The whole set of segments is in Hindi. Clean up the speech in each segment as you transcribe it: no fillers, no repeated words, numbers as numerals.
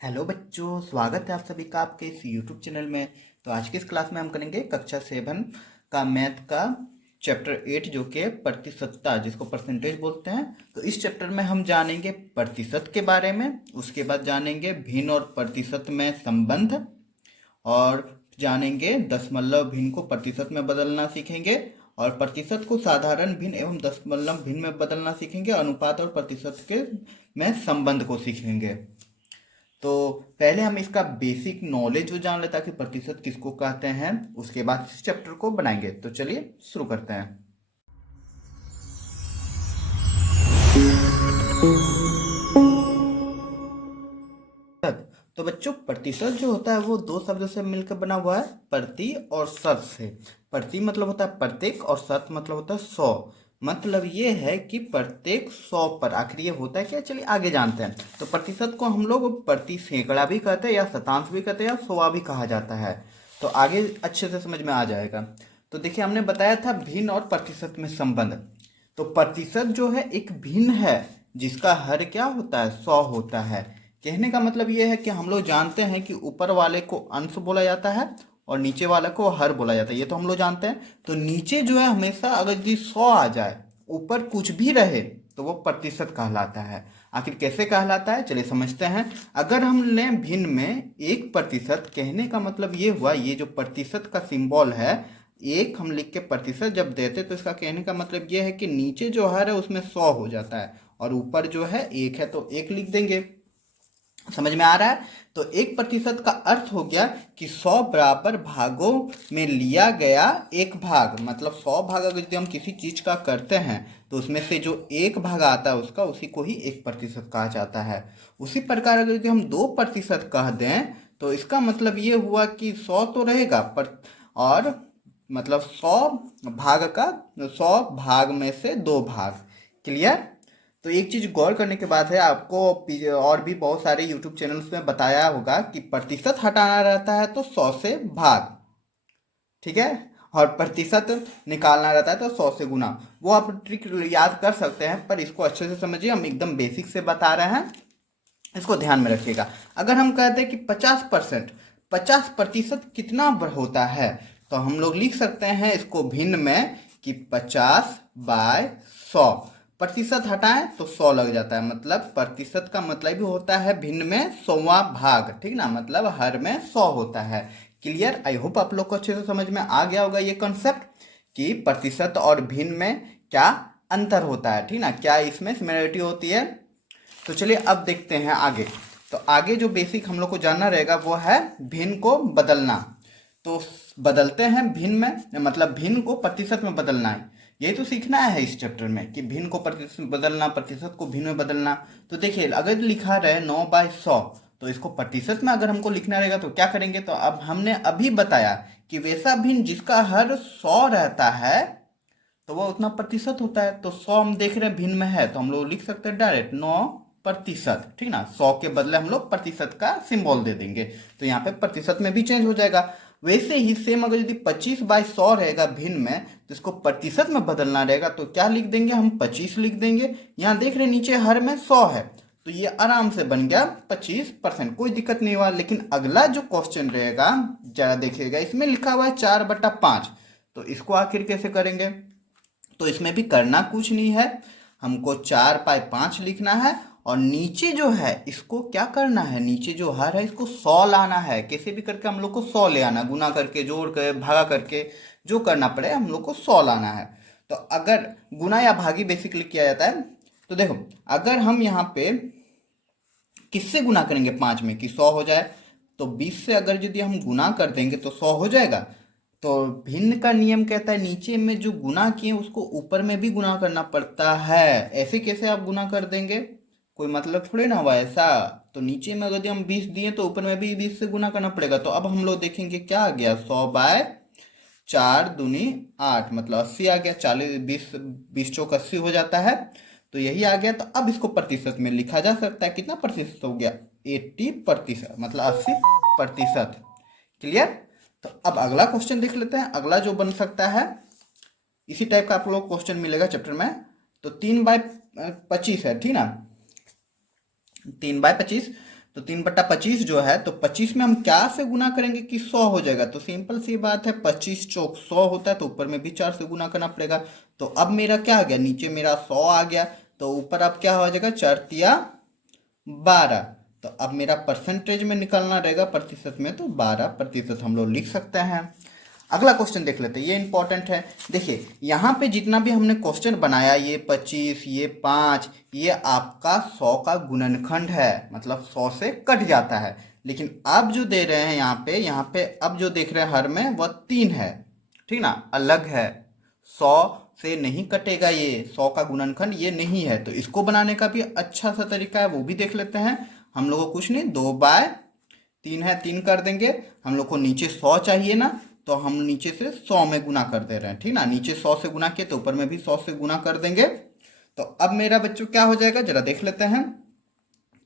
हेलो बच्चों, स्वागत है आप सभी का आपके इस यूट्यूब चैनल में। तो आज की इस क्लास में हम करेंगे कक्षा 7 का मैथ का चैप्टर 8 जो कि प्रतिशतता जिसको परसेंटेज बोलते हैं। तो इस चैप्टर में हम जानेंगे प्रतिशत के बारे में, उसके बाद जानेंगे भिन्न और प्रतिशत में संबंध, और जानेंगे दशमलव भिन्न को प्रतिशत में बदलना सीखेंगे, और प्रतिशत को साधारण भिन्न एवं दशमलव भिन्न में बदलना सीखेंगे। अनुपात और प्रतिशत के में संबंध को सीखेंगे। तो पहले हम इसका बेसिक नॉलेज जो जान लें ताकि प्रतिशत किसको कहते हैं, उसके बाद इस चैप्टर को बनाएंगे। तो चलिए शुरू करते हैं। तो बच्चों, प्रतिशत जो होता है वो दो शब्दों से मिलकर बना हुआ है, प्रति और शत से। प्रति मतलब होता है प्रत्येक, और शत मतलब होता है 100। मतलब ये है कि प्रत्येक 100 पर। आखिर ये होता है क्या, चलिए आगे जानते हैं। तो प्रतिशत को हम लोग प्रति सैकड़ा भी कहते हैं, या शतांश भी कहते हैं, या सौवा भी कहा जाता है। तो आगे अच्छे से समझ में आ जाएगा। तो देखिए, हमने बताया था भिन्न और प्रतिशत में संबंध। तो प्रतिशत जो है एक भिन्न है जिसका हर क्या होता है, 100 होता है। कहने का मतलब ये है कि हम लोग जानते हैं कि ऊपर वाले को अंश बोला जाता है और नीचे वाले को हर बोला जाता है, ये तो हम लोग जानते हैं। तो नीचे जो है हमेशा अगर यदि 100 आ जाए, ऊपर कुछ भी रहे, तो वो प्रतिशत कहलाता है। आखिर कैसे कहलाता है, चलिए समझते हैं। अगर हम लें भिन्न में 1%, कहने का मतलब ये हुआ, ये जो प्रतिशत का सिंबल है, एक हम लिख के प्रतिशत जब देते तो इसका कहने का मतलब ये है कि नीचे जो हर है उसमें 100 हो जाता है, और ऊपर जो है 1 है तो 1 लिख देंगे। समझ में आ रहा है। तो 1% का अर्थ हो गया कि 100 बराबर भागों में लिया गया एक भाग। मतलब 100 भाग अगर यदि हम किसी चीज का करते हैं तो उसमें से जो एक भाग आता है उसका, उसी को ही 1% कहा जाता है। उसी प्रकार अगर यदि हम 2% कह दें तो इसका मतलब ये हुआ कि 100 तो रहेगा पर, और मतलब 100 भाग में से 2 भाग। क्लियर। तो एक चीज गौर करने के बाद है, आपको और भी बहुत सारे यूट्यूब चैनल्स में बताया होगा कि प्रतिशत हटाना रहता है तो 100 से भाग, ठीक है, और प्रतिशत निकालना रहता है तो 100 से गुना। वो आप ट्रिक याद कर सकते हैं, पर इसको अच्छे से समझिए, हम एकदम बेसिक से बता रहे हैं, इसको ध्यान में रखिएगा। अगर हम कहते हैं कि 50%, 50% कितना होता है, तो हम लोग लिख सकते हैं इसको भिन्न में कि 50/100। प्रतिशत हटाएं तो 100 लग जाता है। मतलब प्रतिशत का मतलब भी होता है भिन्न में 100वां भाग, ठीक ना, मतलब हर में 100 होता है। क्लियर। आई होप आप लोग को अच्छे से समझ में आ गया होगा ये कॉन्सेप्ट कि प्रतिशत और भिन्न में क्या अंतर होता है, ठीक ना, क्या इसमें सिमिलरिटी होती है। तो चलिए अब देखते हैं आगे। तो आगे जो बेसिक हम लोग को जानना रहेगा वो है भिन्न को बदलना। तो बदलते हैं भिन्न में, मतलब भिन्न को प्रतिशत में बदलना है। यही तो सीखना है इस चैप्टर में कि भिन्न को प्रतिशत में बदलना, प्रतिशत को भिन्न में बदलना। तो देखिए, अगर लिखा रहे 9/100, तो इसको प्रतिशत में अगर हमको लिखना रहेगा तो क्या करेंगे। तो अब हमने अभी बताया कि वैसा भिन्न जिसका हर 100 रहता है तो वो उतना प्रतिशत होता है। तो 100 हम देख रहे हैं भिन्न में है, तो हम लोग लिख सकते हैं डायरेक्ट 9%, ठीक ना। 100 के बदले हम लोग प्रतिशत का सिंबल दे देंगे, तो यहाँ पे प्रतिशत में भी चेंज हो जाएगा। वैसे ही सेम अगर यदि 25/100 रहेगा भिन्न में, तो इसको प्रतिशत में बदलना रहेगा तो क्या लिख देंगे, हम 25 लिख देंगे। यहाँ देख रहे नीचे हर में 100 है, तो ये आराम से बन गया 25%, कोई दिक्कत नहीं हुआ। लेकिन अगला जो क्वेश्चन रहेगा जरा देखिएगा, इसमें लिखा हुआ है 4/5, तो इसको आखिर कैसे करेंगे। तो इसमें भी करना कुछ नहीं है, हमको 4/5 लिखना है, और नीचे जो है इसको क्या करना है, नीचे जो हर है इसको 100 लाना है। कैसे भी करके हम लोग को 100 ले आना, गुना करके, जोड़ कर, भागा करके, जो करना पड़े हम लोग को 100 लाना है। तो अगर गुना या भागी बेसिकली किया जाता है, तो देखो अगर हम यहाँ पे किससे गुना करेंगे 5 में कि 100 हो जाए, तो 20 से अगर यदि हम गुना कर देंगे तो 100 हो जाएगा। तो भिन्न का नियम कहता है नीचे में जो गुना किए उसको ऊपर में भी गुना करना पड़ता है। ऐसे कैसे आप गुना कर देंगे, कोई मतलब थोड़े ना हुआ ऐसा। तो नीचे में अगर हम 20 दिए तो ऊपर में भी 20 से गुना करना पड़ेगा। तो अब हम लोग देखेंगे क्या आ गया, 100/4×8 मतलब 80 आ गया। 40, 20 20 चौक 80 हो जाता है, तो यही आ गया। तो अब इसको प्रतिशत में लिखा जा सकता है, कितना प्रतिशत हो गया, 80%, मतलब 80%। क्लियर। तो अब अगला क्वेश्चन देख लेते हैं। अगला जो बन सकता है, इसी टाइप का आप लोग क्वेश्चन मिलेगा चैप्टर में। तो 3/25 है, ठीक ना, 3/25। तो 3/25 जो है, तो 25 में हम क्या से गुना करेंगे कि 100 हो जाएगा। तो सिंपल सी बात है, 25 चौक 100 होता है, तो ऊपर में भी 4 से गुना करना पड़ेगा। तो अब मेरा क्या आ गया, नीचे मेरा 100 आ गया, तो ऊपर अब क्या हो जाएगा, 4 तिया 12। तो अब मेरा परसेंटेज में निकालना रहेगा, प्रतिशत में, तो 12% हम लोग लिख सकते हैं। अगला क्वेश्चन देख लेते हैं, ये इंपॉर्टेंट है। देखिए यहाँ पे जितना भी हमने क्वेश्चन बनाया, ये 25, ये 5, ये आपका 100 का गुणनखंड है, मतलब 100 से कट जाता है। लेकिन अब जो दे रहे हैं यहाँ पे अब जो देख रहे हैं हर में, वह 3 है, ठीक ना, अलग है। 100 से नहीं कटेगा, ये 100 का गुणनखंड ये नहीं है। तो इसको बनाने का भी अच्छा सा तरीका है, वो भी देख लेते हैं। हम लोग को कुछ नहीं, 2/3 है, 3 कर देंगे। हम लोग को नीचे 100 चाहिए ना, तो हम नीचे से 100 में गुना कर दे रहे हैं, ठीक ना। नीचे 100 से गुना किए तो ऊपर में भी 100 से गुना कर देंगे। तो अब मेरा बच्चों क्या हो जाएगा, जरा देख लेते हैं।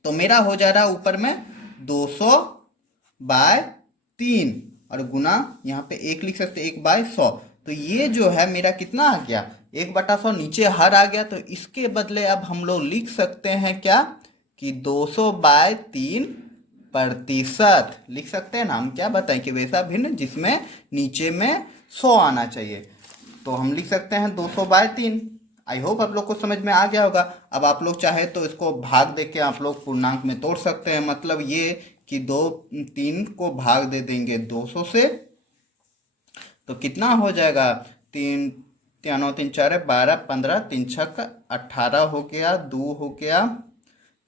तो मेरा हो जा रहा है ऊपर में 200/3 और गुना यहाँ पे 1 लिख सकते, 1/100। तो ये जो है मेरा कितना आ गया, 1/100। नीचे हर आ गया, तो इसके बदले अब हम लोग लिख सकते हैं क्या, कि 200/3 प्रतिशत लिख सकते हैं ना। हम क्या बताएं कि वैसा भिन्न जिसमें नीचे में 100 आना चाहिए। तो हम लिख सकते हैं 200/3। आई होप आप लोग को समझ में आ गया होगा। अब आप लोग चाहे तो इसको भाग दे के आप लोग पूर्णांक में तोड़ सकते हैं। मतलब ये कि 3 को भाग दे देंगे 200 से, तो कितना हो जाएगा, 3 9 3 4 12 15 3 6 18 हो गया, 2 हो गया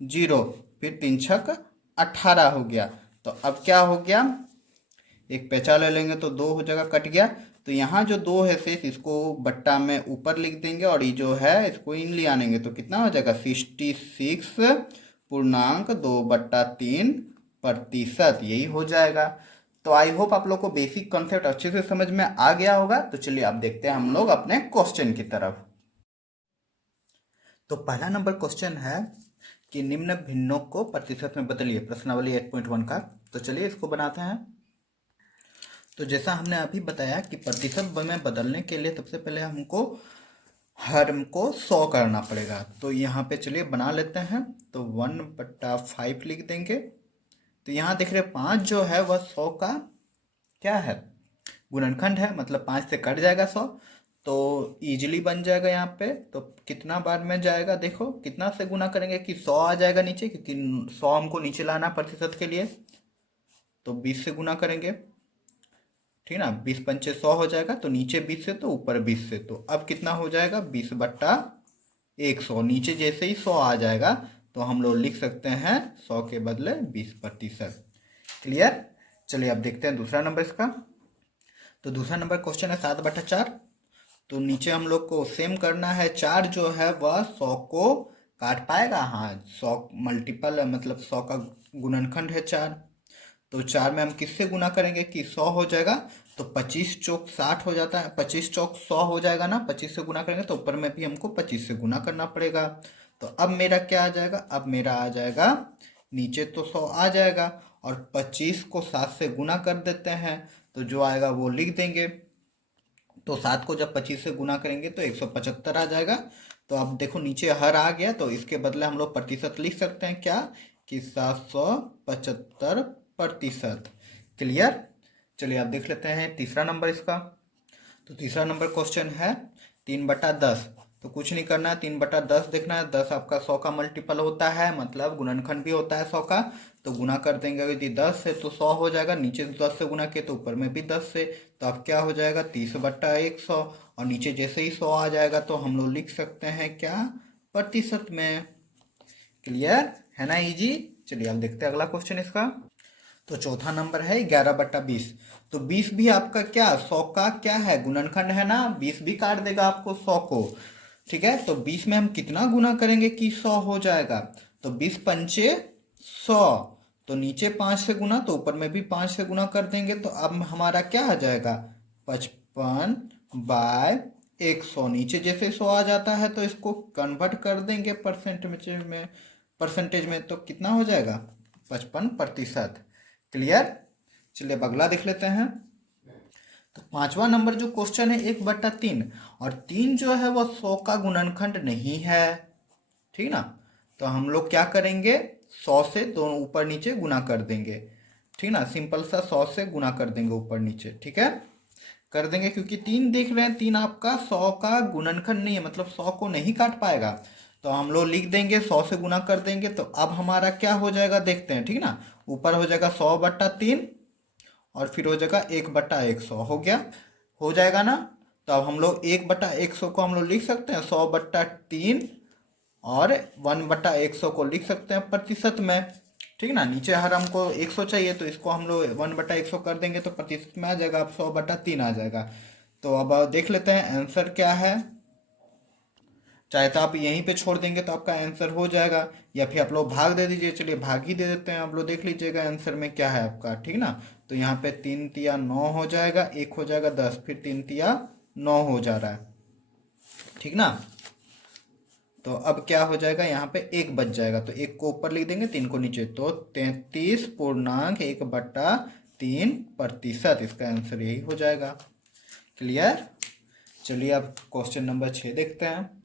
0, फिर 3 6 18 हो गया। तो अब क्या हो गया, एक पैंचा ले लेंगे तो 2 हो जाएगा, कट गया। तो यहाँ जो 2 है शेष, इसको बट्टा में ऊपर लिख देंगे और ये जो है इसको इन ले आनेंगे, तो कितना हो जाएगा, 66.2/3%, यही हो जाएगा। तो आई होप आप लोग को बेसिक कॉन्सेप्ट अच्छे से समझ में आ गया होगा। तो चलिए अब देखते हैं हम लोग अपने क्वेश्चन की तरफ। तो पहला नंबर क्वेश्चन है कि निम्न भिन्नों को प्रतिशत में बदलिए, प्रश्नावली 8.1 का। तो चलिए इसको बनाते हैं। तो जैसा हमने अभी बताया कि प्रतिशत में बदलने के लिए सबसे पहले हमको हर को 100 करना पड़ेगा। तो यहाँ पे चलिए बना लेते हैं। तो 1/5 लिख देंगे। तो यहाँ देख रहे 5 जो है वह 100 का क्या है, गुणनखंड है, मतलब 5 से कट जाएगा 100, तो इजीली बन जाएगा यहाँ पे। तो कितना बार में जाएगा, देखो कितना से गुना करेंगे कि 100 आ जाएगा नीचे, क्योंकि 100 हमको नीचे लाना प्रतिशत के लिए। तो 20 से गुना करेंगे, ठीक ना, 20×5 100 हो जाएगा। तो नीचे 20 से तो ऊपर 20 से, तो अब कितना हो जाएगा, 20/100। नीचे जैसे ही 100 आ जाएगा तो हम लोग लिख सकते हैं 100 के बदले 20%। क्लियर। चलिए अब देखते हैं दूसरा नंबर इसका। तो दूसरा नंबर क्वेश्चन है 7/4। तो नीचे हम लोग को सेम करना है। 4 जो है वह 100 को काट पाएगा, हाँ 100 मल्टीपल, मतलब 100 का गुणनखंड है 4। तो 4 में हम किससे गुना करेंगे कि 100 हो जाएगा। तो 25 चौक 60 हो जाता है, 25 चौक 100 हो जाएगा ना। 25 से गुना करेंगे तो ऊपर में भी हमको 25 से गुना करना पड़ेगा। तो अब मेरा क्या आ जाएगा, अब मेरा आ जाएगा, नीचे तो 100 आ जाएगा और 25 को 7 से गुना कर देते हैं, तो जो आएगा वो लिख देंगे। तो 7 को जब 25 से गुना करेंगे तो 175 आ जाएगा। तो अब देखो नीचे हर आ गया, तो इसके बदले हम लोग प्रतिशत लिख सकते हैं क्या, कि 775%। क्लियर। चलिए आप देख लेते हैं तीसरा नंबर इसका। तो तीसरा नंबर क्वेश्चन है 3/10। तो कुछ नहीं करना है, 3/10 देखना है। 10 आपका 100 का मल्टीपल होता है, मतलब गुणनखंड भी होता है 100 का। तो गुना कर देंगे, यदि 10 है तो 100 हो जाएगा। नीचे 10 से गुना किए तो ऊपर में भी 10 से, तो अब क्या हो जाएगा, 30/100। और नीचे जैसे ही 100 आ जाएगा तो हम लोग लिख सकते हैं क्या, प्रतिशत में। क्लियर है ना, इजी। चलिए अब देखते हैं अगला क्वेश्चन इसका। तो चौथा नंबर है 11/20। तो 20 भी आपका क्या 100 का क्या है, गुणनखंड है ना। 20 भी काट देगा आपको 100 को, ठीक है। तो 20 में हम कितना गुना करेंगे कि 100 हो जाएगा। तो 20×5 100। तो नीचे 5 से गुना तो ऊपर में भी 5 से गुना कर देंगे। तो अब हमारा क्या आ जाएगा, 55/100। नीचे जैसे 100 आ जाता है तो इसको कन्वर्ट कर देंगे परसेंटेज में, तो कितना हो जाएगा, 55%। क्लियर। चलिए अब अगला देख लेते हैं। तो पांचवा नंबर जो क्वेश्चन है 1/3, और 3 जो है वह 100 का गुणनखंड नहीं है, ठीक ना। तो हम लोग क्या करेंगे, 100 से दोनों ऊपर नीचे गुना कर देंगे, ठीक ना, सिंपल सा 100 से गुना कर देंगे ऊपर नीचे, ठीक है, कर देंगे, क्योंकि 3 देख रहे हैं, 3 आपका 100 का गुणनखंड नहीं है, मतलब 100 को नहीं काट पाएगा, तो हम लोग लिख देंगे 100 से गुना कर देंगे, तो अब हमारा क्या हो जाएगा देखते हैं, ठीक ना, ऊपर हो जाएगा 100/3 और फिर हो जाएगा 1/100 हो गया, हो जाएगा ना। तो अब हम लोग 1/100 को हम लोग लिख सकते हैं 100/3 और 1/100 को लिख सकते हैं प्रतिशत में, ठीक ना, नीचे हर हमको 100 चाहिए, तो इसको हम लोग 1/100 कर देंगे तो प्रतिशत में आ जाएगा, अब 100/3 आ जाएगा। तो अब देख लेते हैं आंसर क्या है। चाहे तो आप यहीं पे छोड़ देंगे तो आपका आंसर हो जाएगा, या फिर आप लोग भाग दे दीजिए, चलिए भाग ही दे देते हैं, आप लोग देख लीजिएगा आंसर में क्या है आपका, ठीक ना। तो यहाँ पे 3 तिया 9 हो जाएगा, 1 हो जाएगा 10, फिर 3 तिया 9 हो जा रहा है, ठीक ना। तो अब क्या हो जाएगा, यहाँ पे 1 बच जाएगा, तो 1 को ऊपर लिख देंगे, 3 को नीचे, तो 33.1/3%, इसका आंसर यही हो जाएगा। क्लियर। चलिए अब क्वेश्चन नंबर 6 देखते हैं।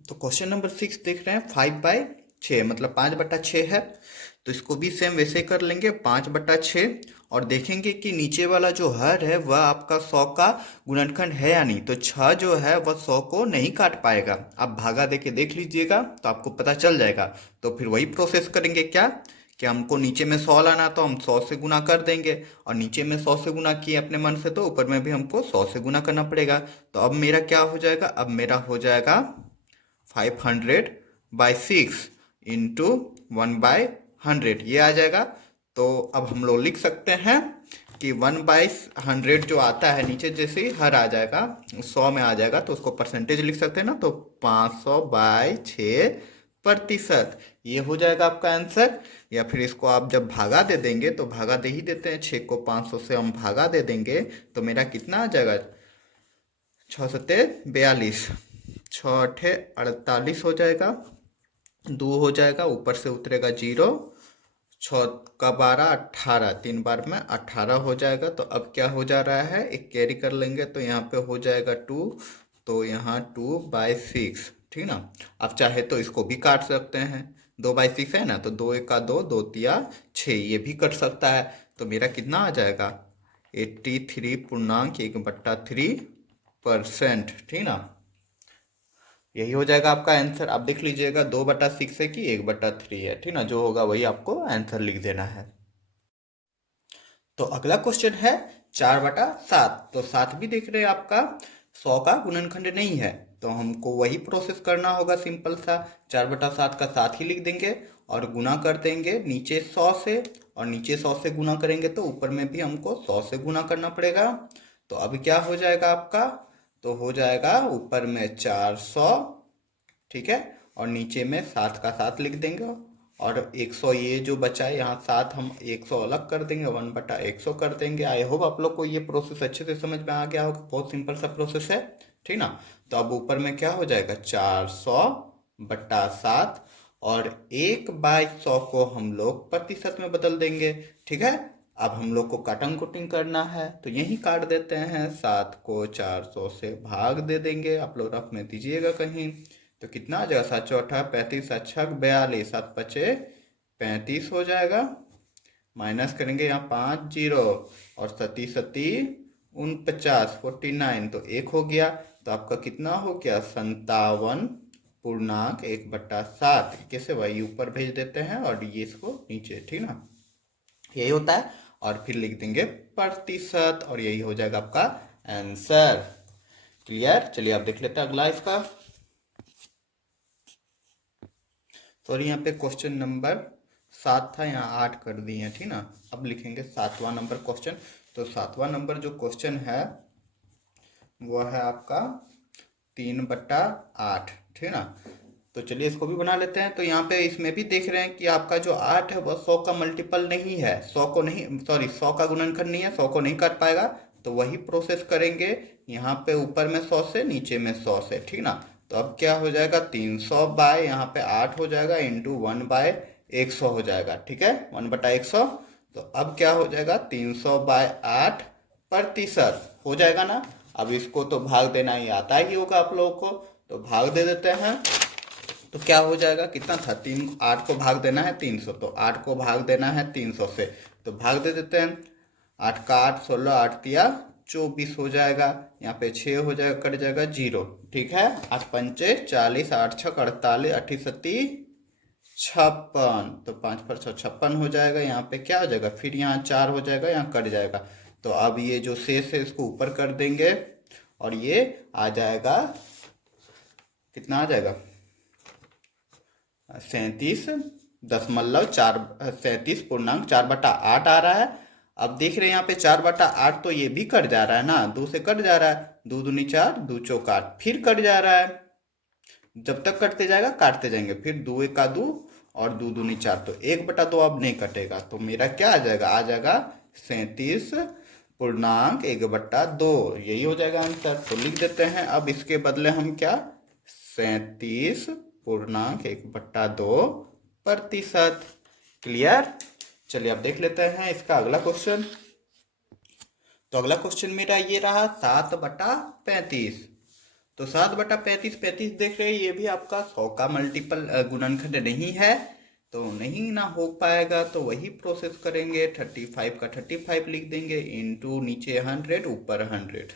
तो क्वेश्चन नंबर 6 देख रहे हैं, 5/6 मतलब 5/6 है, तो इसको भी सेम वैसे कर लेंगे 5/6, और देखेंगे कि नीचे वाला जो हर है वह आपका 100 का गुणनखंड है या नहीं, तो 6 जो है वह 100 को नहीं काट पाएगा, आप भागा दे के देख लीजिएगा तो आपको पता चल जाएगा। तो फिर वही प्रोसेस करेंगे, क्या कि हमको नीचे में 100 लाना, तो हम 100 से गुना कर देंगे, और नीचे में 100 से गुना किए अपने मन से, तो ऊपर में भी हमको 100 से गुना करना पड़ेगा। तो अब मेरा क्या हो जाएगा, अब मेरा हो जाएगा 500/6 इंटू 1/100, ये आ जाएगा। तो अब हम लोग लिख सकते हैं कि 1/100 जो आता है नीचे, जैसे ही हर आ जाएगा 100 में आ जाएगा तो उसको परसेंटेज लिख सकते हैं ना, तो 500/6%, ये हो जाएगा आपका आंसर। या फिर इसको आप जब भागा दे देंगे, तो भागा दे ही देते हैं, 6 को 500 से हम भागा दे देंगे, तो मेरा कितना आ जाएगा, 6×7=42, 6×8=48 हो जाएगा, 2 हो जाएगा, ऊपर से उतरेगा 0, 6×12 18, 3 बार में 18 हो जाएगा। तो अब क्या हो जा रहा है, एक कैरी कर लेंगे, तो यहाँ पे हो जाएगा 2, तो यहाँ 2/6, ठीक ना। अब चाहे तो इसको भी काट सकते हैं, 2/6 है ना, तो 2×1=2, 2×3=6, ये भी कट सकता है। तो मेरा कितना आ जाएगा, 83.1/3%, ठीक ना, यही हो जाएगा आपका आंसर। आप देख लीजिएगा 2/6 है कि 1/3 है, ठीक ना, जो होगा वही आपको आंसर लिख देना है। तो अगला क्वेश्चन है 4/7, तो 7 भी देख रहे हैं आपका 100 का गुणनखंड नहीं है, तो हमको वही प्रोसेस करना होगा, सिंपल सा 4/7 का 7 ही लिख देंगे और गुना कर देंगे नीचे 100 से, और नीचे 100 से गुना करेंगे तो ऊपर में भी हमको 100 से गुना करना पड़ेगा। तो अब क्या हो जाएगा आपका, तो हो जाएगा ऊपर में 400, ठीक है, और नीचे में 7 का 7 लिख देंगे, और 100 ये जो बचा है यहाँ 7 हम 100 अलग कर देंगे, 1/100 कर देंगे। आई होप आप लोग को ये प्रोसेस अच्छे से समझ में आ गया होगा, बहुत सिंपल सा प्रोसेस है, ठीक ना। तो अब ऊपर में क्या हो जाएगा, 400/7, और 1/100 को हम लोग प्रतिशत में बदल देंगे, ठीक है। अब हम लोग को काटन कुटिंग करना है, तो यही काट देते हैं, 7 को 400 से भाग दे देंगे, आप लोग रफ में दीजिएगा कहीं, तो कितना आ जाएगा, 7×4=35, 7×6=42, 7×5=35 हो जाएगा, माइनस करेंगे यहाँ 5 0, और 7×7=49, 49, तो 1 हो गया, तो आपका कितना हो गया, 57.1/7, कैसे भाई ऊपर भेज देते हैं और ये इसको नीचे, ठीक ना, यही होता है, और फिर लिख देंगे प्रतिशत, और यही हो जाएगा आपका आंसर। क्लियर। चलिए आप देख लेते हैं अगला इसका। सॉरी यहाँ पे क्वेश्चन नंबर 7 था, यहाँ 8 कर दिए हैं, ठीक ना। अब लिखेंगे 7वां नंबर क्वेश्चन। तो 7वां नंबर जो क्वेश्चन है वह है आपका 3/8, ठीक ना। तो चलिए इसको भी बना लेते हैं। तो यहाँ पे इसमें भी देख रहे हैं कि आपका जो 8 है वह 100 का मल्टीपल नहीं है, 100 को नहीं, सॉरी 100 का गुणनखंड नहीं है, 100 को नहीं काट पाएगा, तो वही प्रोसेस करेंगे, यहाँ पे ऊपर में 100 से, नीचे में 100 से, ठीक ना। तो अब क्या हो जाएगा, 300 बाय यहाँ पे 8 हो जाएगा, इंटू 1/100 हो जाएगा, ठीक है, 1/100। तो अब क्या हो जाएगा, 300/8% हो जाएगा ना। अब इसको तो भाग देना ही आता ही होगा आप लोगों को, तो भाग दे देते हैं, तो क्या हो जाएगा, कितना था, 8 को भाग देना है 300, तो 8 को भाग देना है 300 से, तो भाग दे देते हैं। 8 का 8 16, 8 तिया 24 हो जाएगा, यहाँ पे 6 हो जाएगा, कट जाएगा 0। ठीक है, 8 पंचे 40, 8 छक 48, 8 सत्ती 56, तो 5 पर 6 56 हो जाएगा। यहाँ पे क्या हो जाएगा, फिर यहाँ 4 हो जाएगा, यहाँ कट जाएगा। तो अब ये जो शेष है इसको ऊपर कर देंगे और ये आ जाएगा, कितना आ जाएगा, 37.4, 37.4/8 आ रहा है। अब देख रहे हैं यहाँ पे 4/8, तो ये भी कट जा रहा है ना, 2 से कट जा रहा है, 2 दूनी 4, 2 चौक 8, फिर कट जा रहा है। जब तक कटते जाएगा काटते जाएंगे, फिर 2 एका 2 और 2 दूनी 4, तो 1/2 अब नहीं कटेगा, तो मेरा क्या आ जाएगा 37.1/2, यही हो जाएगा आंसर। तो लिख देते हैं। अब इसके बदले हम क्या, 37.1/2%। क्लियर। चलिए अब देख लेते हैं इसका अगला क्वेश्चन। तो अगला क्वेश्चन मेरा ये रहा 7/35। तो 7/35, 35 देख रहे हैं, ये भी आपका 100 का मल्टीपल गुणनखंड नहीं है, तो नहीं ना हो पाएगा। तो वही प्रोसेस करेंगे, 35 का 35 लिख देंगे, इंटू नीचे 100 ऊपर 100।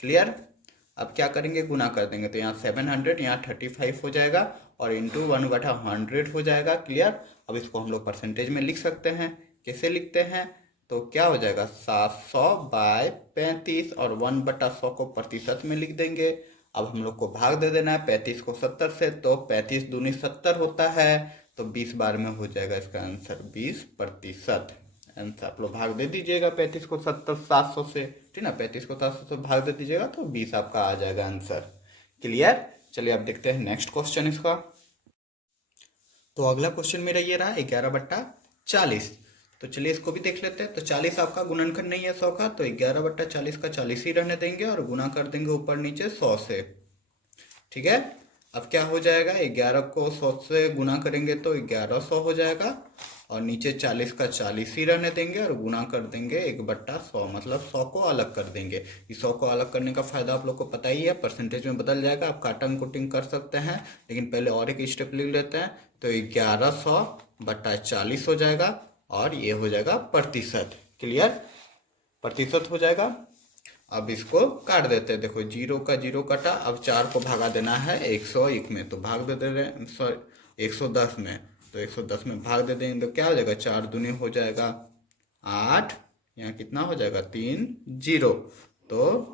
क्लियर। अब क्या करेंगे, गुना कर देंगे, तो यहाँ 700, यहाँ 35 हो जाएगा और इंटू 1/100 हो जाएगा। क्लियर। अब इसको हम लोग परसेंटेज में लिख सकते हैं। कैसे लिखते हैं, तो क्या हो जाएगा, 700/35 और 1/100 को प्रतिशत में लिख देंगे। अब हम लोग को भाग दे देना है 35 को 70 से, तो 35 दूनी 70 होता है, तो 20 बार में हो जाएगा इसका आंसर 20%। आंसर आप लोग भाग दे दीजिएगा 35 को 700 से, ठीक ना, 35 को 700 से भाग दे दीजिएगा तो 20 आपका आ जाएगा आंसर। क्लियर। चलिए अब देखते हैं नेक्स्ट क्वेश्चन इसका। तो अगला क्वेश्चन मेरा ये रहा 11/40। तो चलिए इसको भी देख लेते हैं। तो 40 आपका गुणनखंड नहीं है 100 का, तो 11/40 का 40 ही रहने देंगे और गुना कर देंगे ऊपर नीचे 100 से। ठीक है। अब क्या हो जाएगा, 11 को 100 से गुना करेंगे तो 1100 हो जाएगा और नीचे 40 का 40 ही रहने देंगे और गुना कर देंगे 1/100, मतलब 100 को अलग कर देंगे। इस 100 को अलग करने का फायदा आप लोग को पता ही है, परसेंटेज में बदल जाएगा। आप काटन कुटिंग कर सकते हैं, लेकिन पहले और एक स्टेप लिख लेते हैं। तो 1100/40 हो जाएगा और ये हो जाएगा प्रतिशत। क्लियर। प्रतिशत हो जाएगा। अब इसको काट देते हैं। देखो 0 का 0 कटा, अब 4 को भागा देना है 101 में, तो भाग दे रहे हैं, सॉरी 110 में, तो 110 में भाग दे देंगे तो क्या हो जाएगा, 4 दूनी हो जाएगा 8, यहाँ कितना हो जाएगा 3 0, तो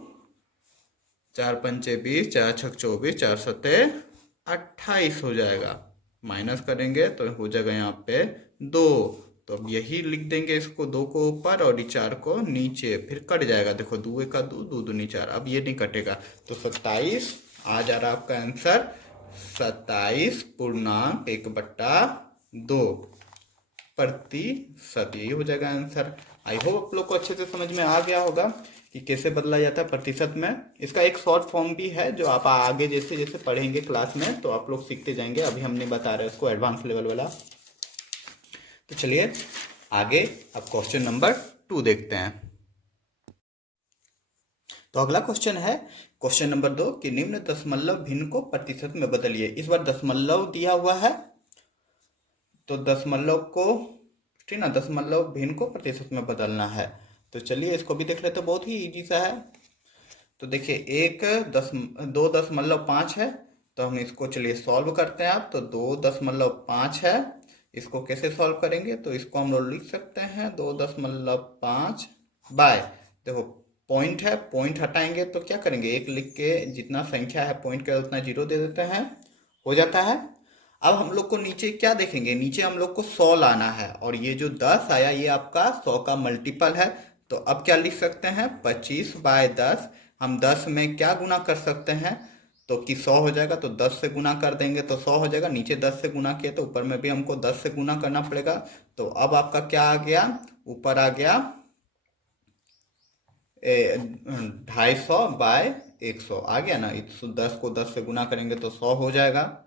4 पंचे 20, 4 छक 24, 4 सत्ते 28 हो जाएगा। माइनस करेंगे तो हो जाएगा यहाँ पे 2, तो अब यही लिख देंगे इसको, 2 को ऊपर और 4 को नीचे, फिर कट जाएगा। देखो 2 एका 2, 2 दूनी 4, अब ये नहीं कटेगा, तो 27 आ जा रहा आपका आंसर 27.1/2%, यही हो जाएगा आंसर। आई होप आप लोग को अच्छे से समझ में आ गया होगा कि कैसे बदला जाता है प्रतिशत में। इसका एक शॉर्ट फॉर्म भी है जो आप आगे जैसे जैसे पढ़ेंगे क्लास में तो आप लोग सीखते जाएंगे, अभी हम नहीं बता रहे उसको, एडवांस लेवल वाला। तो चलिए आगे अब क्वेश्चन नंबर 2 देखते हैं। तो अगला क्वेश्चन है क्वेश्चन नंबर 2 कि निम्न दशमलव भिन्न को प्रतिशत में बदलिए। इस बार दशमलव दिया हुआ है, तो दशमलव को, ठीक ना, दशमलव भिन्न को प्रतिशत में बदलना है। तो चलिए इसको भी देख लेते, बहुत ही इजी सा है। तो देखिए 2.5 है, तो हम इसको चलिए सॉल्व करते हैं। आप तो 2.5 है, इसको कैसे सॉल्व करेंगे, तो इसको हम लोग लिख सकते हैं 2.5 बाय, देखो पॉइंट है, पॉइंट हटाएंगे तो क्या करेंगे, 1 लिख के जितना संख्या है पॉइंट का उतना 0 दे देते हैं, हो जाता है। अब हम लोग को नीचे क्या देखेंगे, नीचे हम लोग को 100 लाना है और ये जो 10 आया ये आपका 100 का मल्टीपल है। तो अब क्या लिख सकते हैं, 25/10। हम 10 में क्या गुना कर सकते हैं, तो कि 100 हो जाएगा, तो 10 से गुना कर देंगे तो 100 हो जाएगा। नीचे 10 से गुना किया तो ऊपर में भी हमको 10 से गुना करना पड़ेगा। तो अब आपका क्या आ गया, ऊपर आ गया 250/100 आ गया ना। 10 को 10 से गुना करेंगे तो 100 हो जाएगा,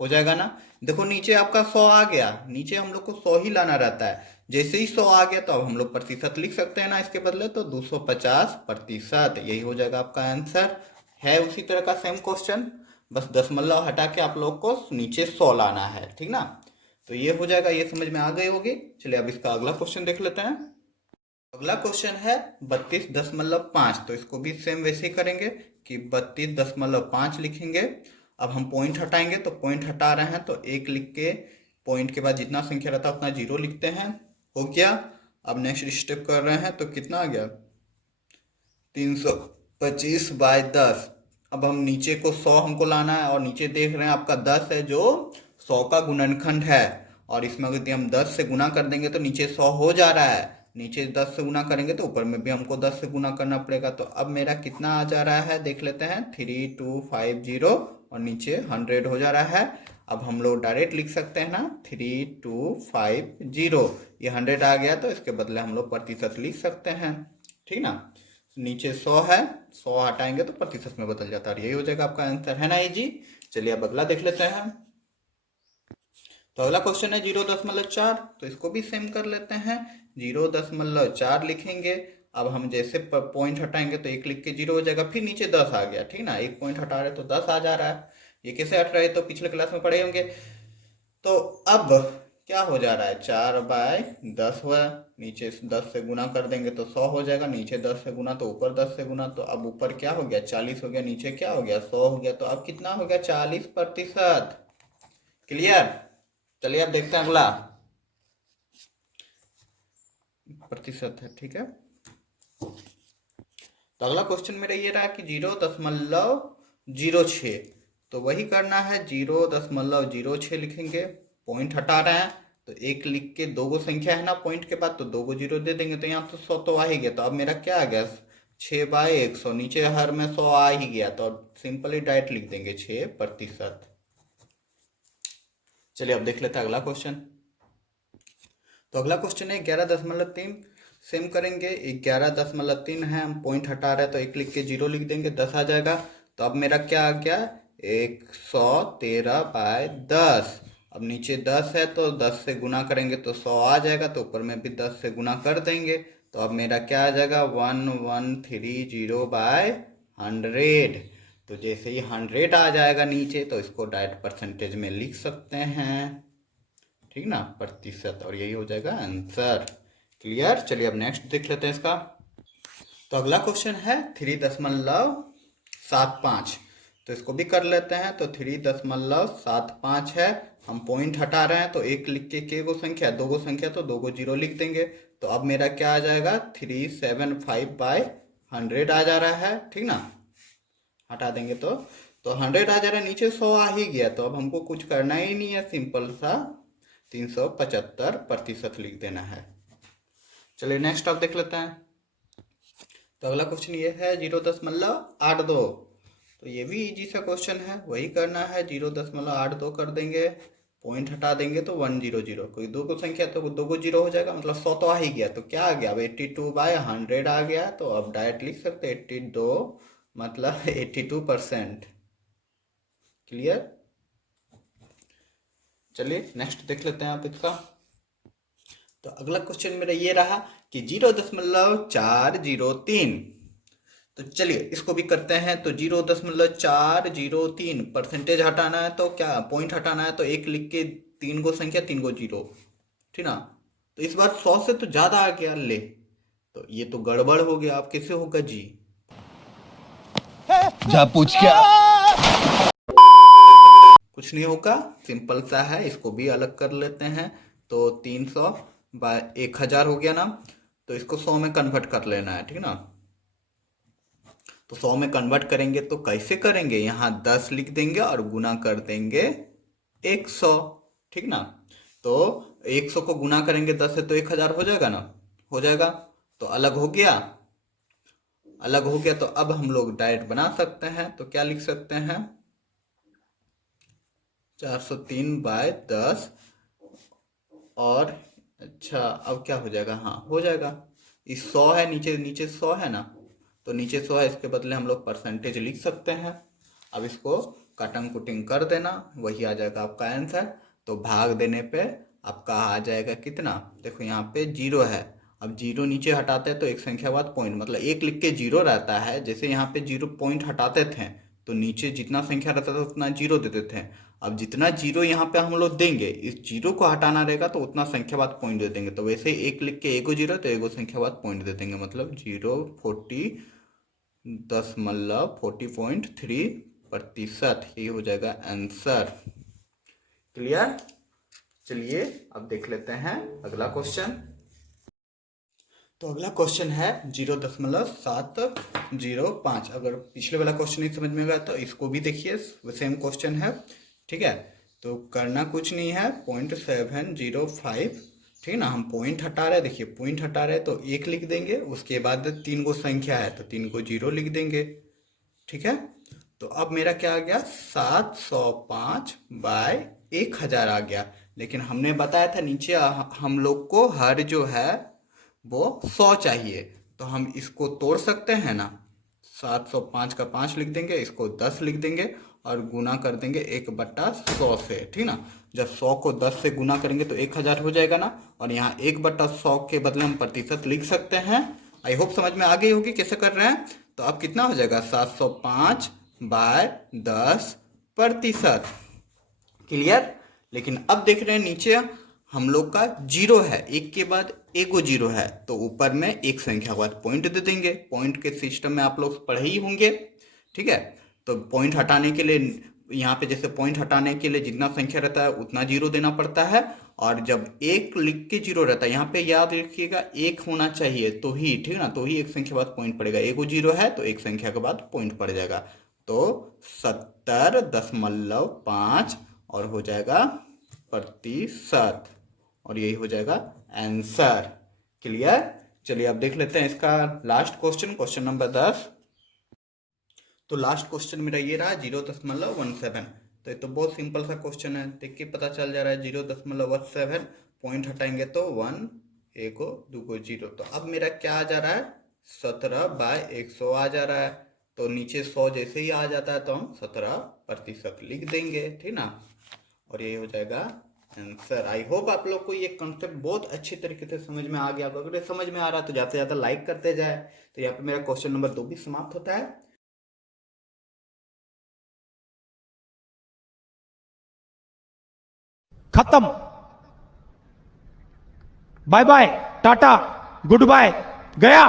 हो जाएगा ना। देखो नीचे आपका 100 आ गया, नीचे हम लोग को 100 ही लाना रहता है। जैसे ही 100 आ गया तो अब हम लोग प्रतिशत लिख सकते हैं ना इसके बदले, तो 250%, यही हो जाएगा आपका आंसर। है उसी तरह का सेम क्वेश्चन, बस दशमलव हटा के आप लोग को नीचे 100 लाना है, ठीक ना। तो ये हो जाएगा, ये समझ में आ गई होगी। चलिए अब इसका अगला क्वेश्चन देख लेते हैं। अगला क्वेश्चन है 32.5। तो इसको भी सेम वैसे ही करेंगे कि 32.5 लिखेंगे। अब हम पॉइंट हटाएंगे, तो पॉइंट हटा रहे हैं तो एक लिख के पॉइंट के बाद जितना संख्या रहता है उतना जीरो लिखते हैं। हो गया। अब नेक्स्ट स्टेप कर रहे हैं तो कितना आ गया, 325/10। अब हम नीचे को 100 हमको लाना है, और नीचे देख रहे हैं आपका 10 है जो 100 का गुणनखंड है। और इसमें अगर हम 10 से गुना कर देंगे तो नीचे 100 हो जा रहा है, नीचे 10 से गुना करेंगे तो ऊपर में भी हमको 10 से गुना करना पड़ेगा। तो अब मेरा कितना आ जा रहा है देख लेते हैं, 3250, और नीचे 100 हो जा रहा है। अब हम लोग डायरेक्ट लिख सकते हैं ना, 3250, ये 100 आ गया तो इसके बदले हम लोग प्रतिशत लिख सकते हैं, ठीक ना। नीचे 100 है, 100 हटाएंगे तो प्रतिशत में बदल जाता है, और यही हो जाएगा आपका आंसर, है ना ये जी। चलिए अब अगला देख लेते हैं। तो अगला क्वेश्चन है 0.4। तो इसको भी सेम कर लेते हैं, 0.4 लिखेंगे। अब हम जैसे पॉइंट हटाएंगे तो एक लिख के 0 हो जाएगा, फिर नीचे 10 आ गया, ठीक ना। एक पॉइंट हटा रहे तो 10 आ जा रहा है। ये कैसे हट रहा है तो पिछले क्लास में पढ़े होंगे। तो अब क्या हो जा रहा है, 4/10 हुआ, नीचे 10 से गुना कर देंगे तो 100 हो जाएगा, नीचे 10 से गुना तो ऊपर 10 से गुना, तो अब ऊपर क्या हो गया, 40 हो गया, नीचे क्या हो गया, 100 हो गया। तो अब कितना हो गया, 40%। क्लियर। चलिए अब देखते हैं अगला प्रतिशत है, ठीक है। तो अगला क्वेश्चन मेरा ये रहा कि 0.06। तो वही करना है, 0.06 लिखेंगे, पॉइंट हटा रहे हैं तो एक लिख के, दो गो संख्या है ना पॉइंट के बाद, तो दो गो जीरो दे देंगे, तो यहाँ तो 100 तो आ ही गया। तो अब मेरा क्या आ गया, 6/100, नीचे हर में 100 आ ही गया, तो अब सिंपली डायरेक्ट लिख देंगे 6%। चलिए अब देख लेते हैं अगला क्वेश्चन। तो अगला क्वेश्चन है 11.3। सेम करेंगे, 11.3 है, हम पॉइंट हटा रहे हैं तो एक लिख के 0 लिख देंगे, 10 आ जाएगा। तो अब मेरा क्या आ गया, 113/10। अब नीचे 10 है तो 10 से गुना करेंगे तो 100 आ जाएगा, तो ऊपर में भी 10 से गुना कर देंगे। तो अब मेरा क्या आ जाएगा, 1130/100। तो जैसे ही 100 आ जाएगा नीचे तो इसको डायरेक्ट परसेंटेज में लिख सकते हैं, ठीक ना, प्रतिशत, और यही हो जाएगा आंसर। क्लियर। चलिए अब नेक्स्ट देख लेते हैं इसका। तो अगला क्वेश्चन है 3.75। तो इसको भी कर लेते हैं। तो 3.75 है, हम पॉइंट हटा रहे हैं तो एक लिख के गो संख्या, दो गो संख्या तो दो गो जीरो लिख देंगे। तो अब मेरा क्या आ जाएगा, 375/100 आ जा रहा है, ठीक ना। हटा देंगे तो 100 आ जा रहा है, नीचे 100 आ ही गया। तो अब हमको कुछ करना ही नहीं है, सिंपल सा 375% लिख देना है। चलिए नेक्स्ट आप देख लेते हैं। तो अगला क्वेश्चन ये है 0.82। तो ये भी इजी सा क्वेश्चन है, वही करना है, 0.82 कर देंगे, पॉइंट हटा देंगे तो 100, कोई दो को संख्या तो दो को जीरो हो जाएगा, मतलब 100 तो आ ही गया। तो क्या आ गया, अब 82/100 आ गया। तो अब डायरेक्ट लिख सकते हैं 82, मतलब 82%। क्लियर। चलिए नेक्स्ट देख लेते हैं आप इसका। तो अगला क्वेश्चन मेरा ये रहा कि 0.403। तो चलिए इसको भी करते हैं। तो 0.403 परसेंटेज हटाना है, तो क्या पॉइंट हटाना है, तो एक लिख के तीन गो संख्या, तीन गो जीरो, ठीक ना। तो इस बार 100 से तो ज्यादा आ गया, ले तो ये तो गड़बड़ हो गया। आप कैसे होगा जी, जा पूछ क्या, कुछ नहीं होगा, सिंपल सा है। इसको भी अलग कर लेते हैं। तो 300/1000 हो गया ना, तो इसको 100 में कन्वर्ट कर लेना है, ठीक ना। तो 100 में कन्वर्ट करेंगे तो कैसे करेंगे, यहाँ 10 लिख देंगे और गुना कर देंगे 100, ठीक ना। तो 100 को गुना करेंगे 10 से तो 1000 हो जाएगा ना, हो जाएगा। तो अलग हो गया, अलग हो गया। तो अब हम लोग डायरेक्ट बना सकते हैं। तो क्या लिख सकते हैं, 403/10। और अच्छा अब क्या हो जाएगा, हाँ हो जाएगा। इस 100 है, नीचे नीचे 100 है ना, तो नीचे 100 है, इसके बदले हम लोग परसेंटेज लिख सकते हैं। अब इसको कटिंग कुटिंग कर देना, वही आ जाएगा आपका आंसर। तो भाग देने पे आपका आ जाएगा कितना, देखो यहाँ पे 0 है। अब 0 नीचे हटाते हैं तो एक संख्या बाद पॉइंट, मतलब एक लिख के 0 रहता है। जैसे यहाँ पे 0 पॉइंट हटाते थे तो नीचे जितना संख्या रहता था उतना जीरो देते थे। अब जितना जीरो यहाँ पे हम लोग देंगे, इस जीरो को हटाना रहेगा तो उतना संख्या बाद पॉइंट दे देंगे। तो वैसे ही एक लिख के एगो जीरो तो एगो संख्या बाद पॉइंट दे देंगे, मतलब 0.40.3%। ये हो जाएगा आंसर। क्लियर? चलिए अब देख लेते हैं अगला क्वेश्चन। तो अगला क्वेश्चन है 0.705। अगर पिछले वाला क्वेश्चन नहीं समझ में गया तो इसको भी देखिए, सेम क्वेश्चन है, ठीक है। तो करना कुछ नहीं है, 0.705, ठीक है ना। हम पॉइंट हटा रहे हैं, देखिए पॉइंट हटा रहे हैं तो एक लिख देंगे, उसके बाद 3 गो संख्या है तो 3 को जीरो लिख देंगे, ठीक है। तो अब मेरा क्या आ गया, 705/1000 आ गया। लेकिन हमने बताया था नीचे हम लोग को हर जो है वो 100 चाहिए, तो हम इसको तोड़ सकते हैं ना। 705 का 5 लिख देंगे, इसको 10 लिख देंगे और गुना कर देंगे 1/100 से, ठीक ना। जब 100 को 10 से गुना करेंगे तो 1000 हो जाएगा ना, और यहाँ 1/100 के बदले हम प्रतिशत लिख सकते हैं। आई होप समझ में आ गई होगी कैसे कर रहे हैं। तो अब कितना हो जाएगा, 705/10%। क्लियर? लेकिन अब देख रहे हैं नीचे हम लोग का जीरो है, एक के बाद एगो जीरो है, तो ऊपर में एक संख्या के बाद पॉइंट दे देंगे। पॉइंट के सिस्टम में आप लोग पढ़े ही होंगे, ठीक है। तो पॉइंट हटाने के लिए यहाँ पे जैसे पॉइंट हटाने के लिए जितना संख्या रहता है उतना जीरो देना पड़ता है, और जब एक लिख के जीरो रहता है, यहाँ पे याद रखिएगा एक होना चाहिए तो ही, ठीक ना, तो ही एक संख्या बाद पॉइंट पड़ेगा। एगो जीरो है तो एक संख्या के बाद पॉइंट पड़ जाएगा, तो 70.5 और हो जाएगा प्रतिशत, और यही हो जाएगा आंसर। क्लियर? चलिए अब देख लेते हैं इसका लास्ट क्वेश्चन, क्वेश्चन नंबर 10। तो लास्ट क्वेश्चन मेरा ये रहा 0.17। तो ये तो बहुत सिंपल सा क्वेश्चन है, देख के पता चल जा रहा है 0.17। पॉइंट हटाएंगे तो 1 एगो दूगो जीरो। तो अब मेरा क्या आ जा रहा है, 17/100 आ जा रहा है। तो नीचे 100 जैसे ही आ जाता है तो हम 17% लिख देंगे, ठीक ना, और ये हो जाएगा आंसर। आई होप आप लोग को ये कॉन्सेप्ट बहुत अच्छे तरीके से समझ में आ गया। अगर ये समझ में आ रहा है तो ज़्यादा से ज़्यादा लाइक करते जाए। तो यहाँ पे मेरा क्वेश्चन नंबर 2 भी समाप्त होता है। खत्म। Bye bye, tata, goodbye, गया।